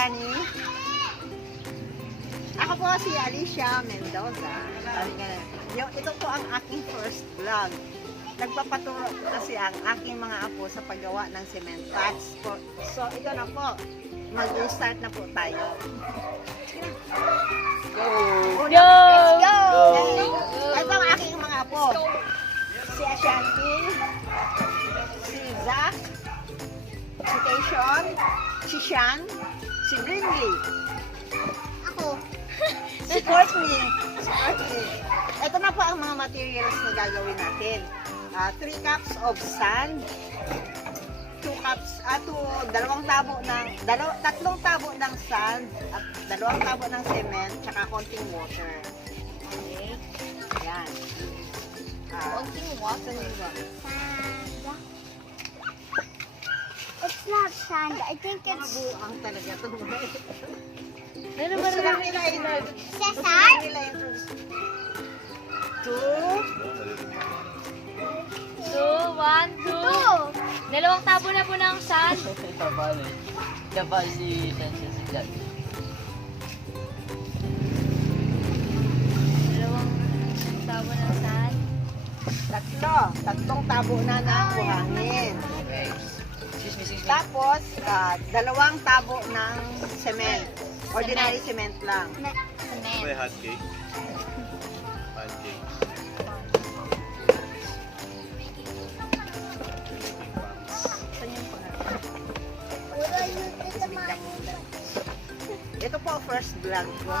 Granny. Ako po si Alicia Mendoza. Ito po ang aking first vlog. Nagpapaturo po kasi ang aking mga apo sa paggawa ng cement pots. So ito na po. Mag-start na po tayo. Go! Let's go! Ito ang aking mga apo. Si Ashanti, si Zach, si Tayshawn, si Sean, si Brinley, ako, si Courtney. Ito na po ang mga materials na gagawin natin. 3 cups of sand, 2 cups, tatlong tabo ng sand, at 2 tabo ng cement, tsaka konting water. Okay? Ayan. Konting water. Sand. It's not sand. I think it's Buang talaga ito. Ano ba Gusto lang nila Cesar? Two, one, two. Dalawang tabo na po ng sand. Kapal si Tension si Jack. Dalawang tabo ng sand. Tatlong tabo na ng buhangin. Okay. Excuse me. Tapos, 2 tabo ng cement. Ordinary cement lang. May hot cake. Pancake. Saan yung pangalan? Ito po first vlog ko.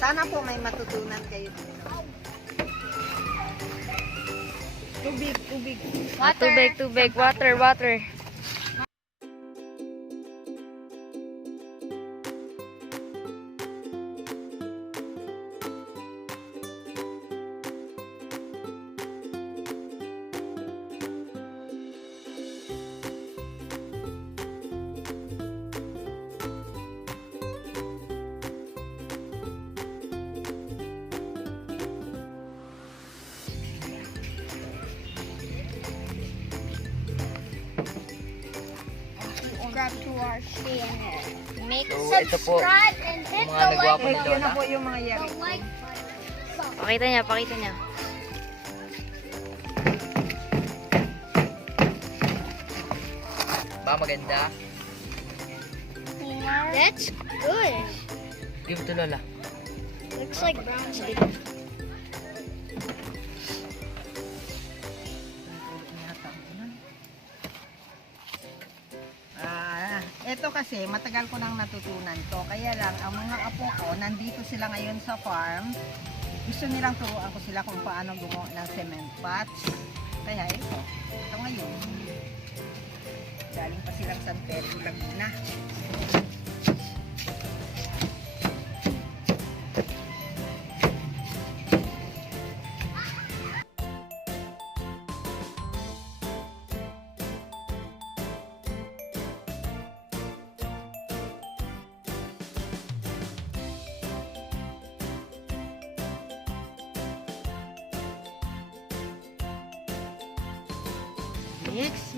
Sana po may matutunan kayo dito. Tubig. Tubig. Water. subscribe to our channel. Make So, ito po, subscribe and hit mga the like nagwapong Ito button. na po yung mga yari. The like button. Pakita niya. Ba maganda? That's good. Give to Lola. Looks like brown chicken. Ito kasi matagal ko nang natutunan to. Kaya lang ang mga apo ko nandito sila ngayon sa farm. Gusto nilang turuan ko sila kung paano gumawa ng cement pots. Kaya ito ngayon. Galing pa silang San Pedro Laguna.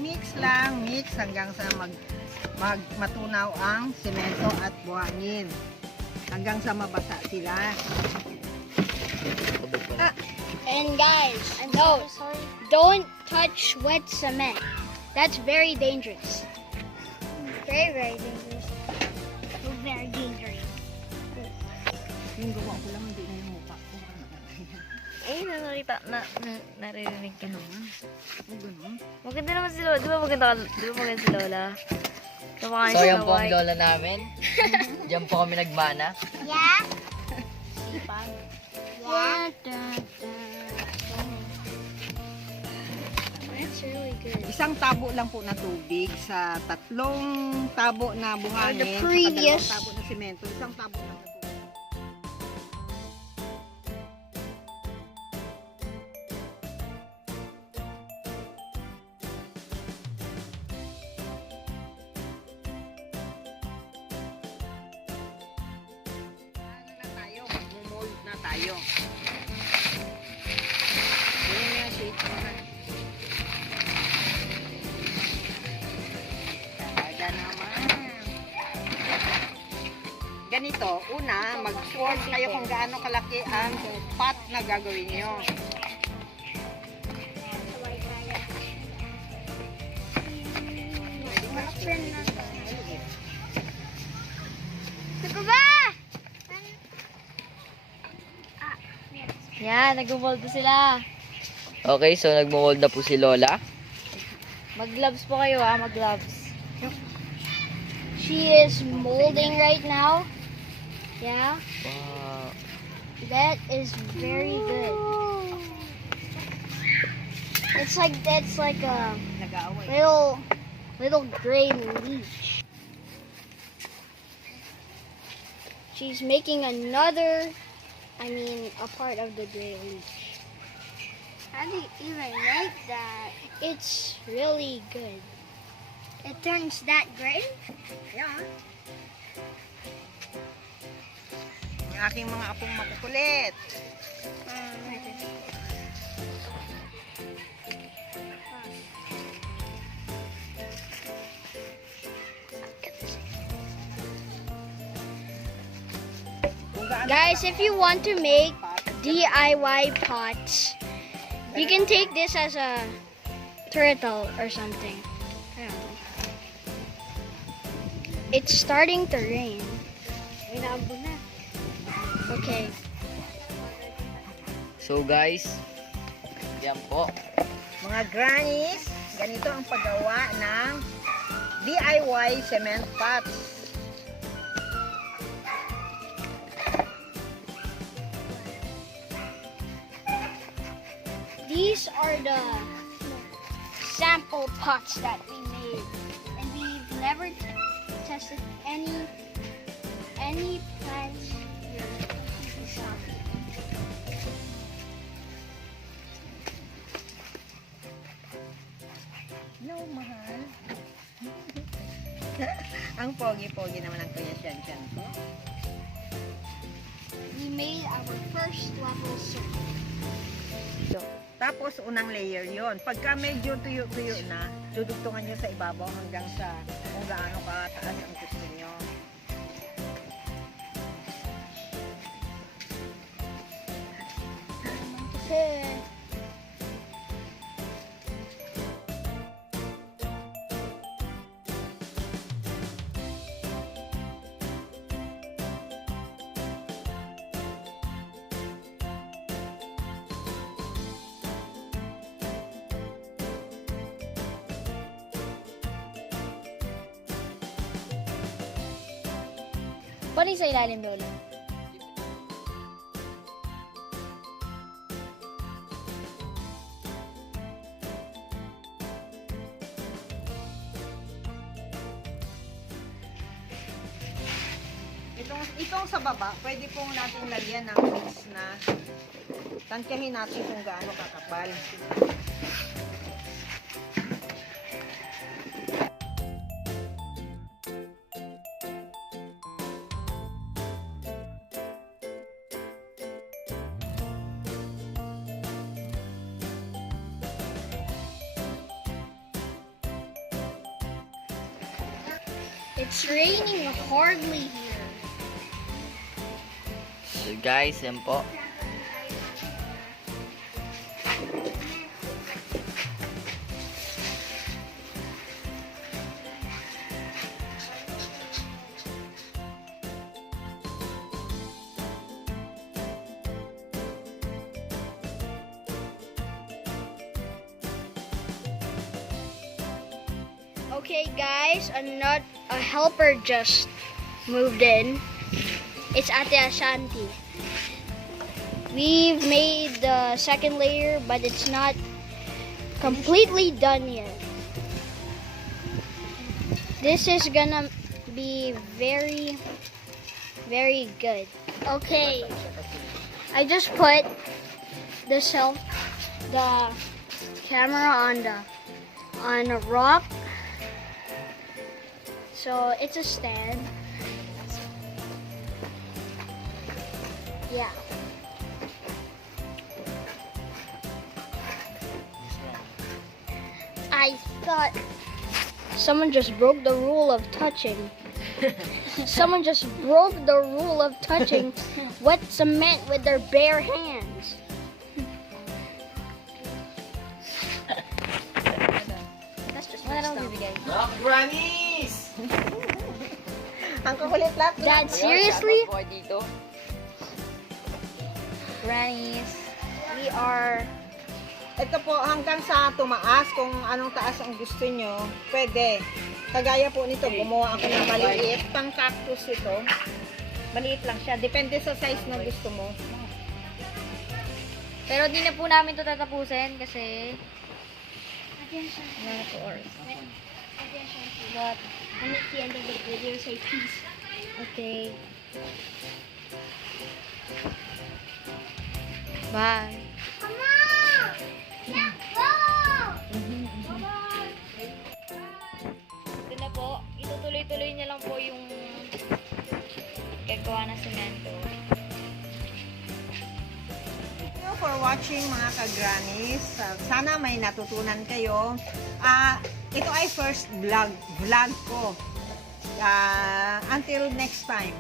Mix lang, hanggang sa matunaw ang semento at buhangin. Hanggang sa mabasa sila. And guys, no, don't touch wet cement. That's very dangerous. Very, very dangerous. Very dangerous. Yung gawa ko lang, hindi na yung mukha ko. Ay, naririnig ka naman. Ganun. Maganda naman si Lola. Di ba maganda si Lola? Kumakain So, siya yan ng po ang white. lola namin. Diyan po kami nagmana. Yeah? Sipag. Yeah. That's really good. Isang tabo lang po na tubig sa 3 tabo na buhangin. The previous- Saka 2 tabo na semento. Isang tabo lang na tubig. Mag-mold na tayo. Ayan nga, shake mo na. Talaga naman. Una, mag-form kayo kung gaano kalaki ang pot na gagawin nyo. Yan, nag-mold sila. Okay, so nagmo-mold na po si Lola. Mag-gloves po kayo mag-gloves. She is molding right now. Yeah, Wow. that is very good. It's like a Nag-aaway. little gray leech. She's making another, a part of the gray leech. How do you even make that? It's really good. It turns that gray? Yeah. Ang aking mga apong makukulit. Guys, if you want to make DIY pots, you can take this as a turtle or something. I don't know. It's starting to rain. Okay. So guys, yan po. Mga grannies, ganito ang paggawa ng DIY cement pots. These are the sample pots that we made, and we've never tested any plants here. No, mahal. Ang pogi-pogi naman ang Kuya Shan-Shan ko. We made our first level circle. Tapos, unang layer yon. Pagka medyo tuyo-tuyo na, dudugtungan nyo sa ibabaw hanggang sa kung gaano kataas ang gusto nyo. Okay. Paano yung sa ilalim, Lola? Itong sa baba, pwede pong natin lagyan ng mix na tantyahin natin kung gaano kakapal. It's raining hardly here. So guys, yan po. Okay, guys, a helper just moved in. It's Ate Ashanti. We've made the second layer, but it's not completely done yet. This is gonna be very, very good. Okay, I just put the camera on a rock. So it's a stand. Yeah. I thought someone just broke the rule of touching. Someone just broke the rule of touching wet cement with their bare hands. That's just Wala messed nang up. bibigay. Grannies! Ang kakulit lahat. Dad, seriously? Dito. Grannies. We are... Ito po, hanggang sa tumaas, kung anong taas ang gusto nyo, pwede. Kagaya po nito, gumawa ako ng maliit. Pang cactus ito. Maliit lang siya. Depende sa size na gusto mo. Pero di na po namin to tatapusin kasi... Attention. oras. Attention. What? And at the end of the video, say peace. Okay. Bye. Ito na po. Itutuloy-tuloy niya lang po yung gagawa ng semento. Thank you for watching mga ka-grannies. Sana may natutunan kayo. Ito ay first vlog ko. Until next time.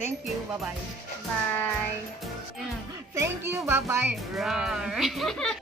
Thank you. Bye-bye. Bye. Thank you. Bye-bye. Roar.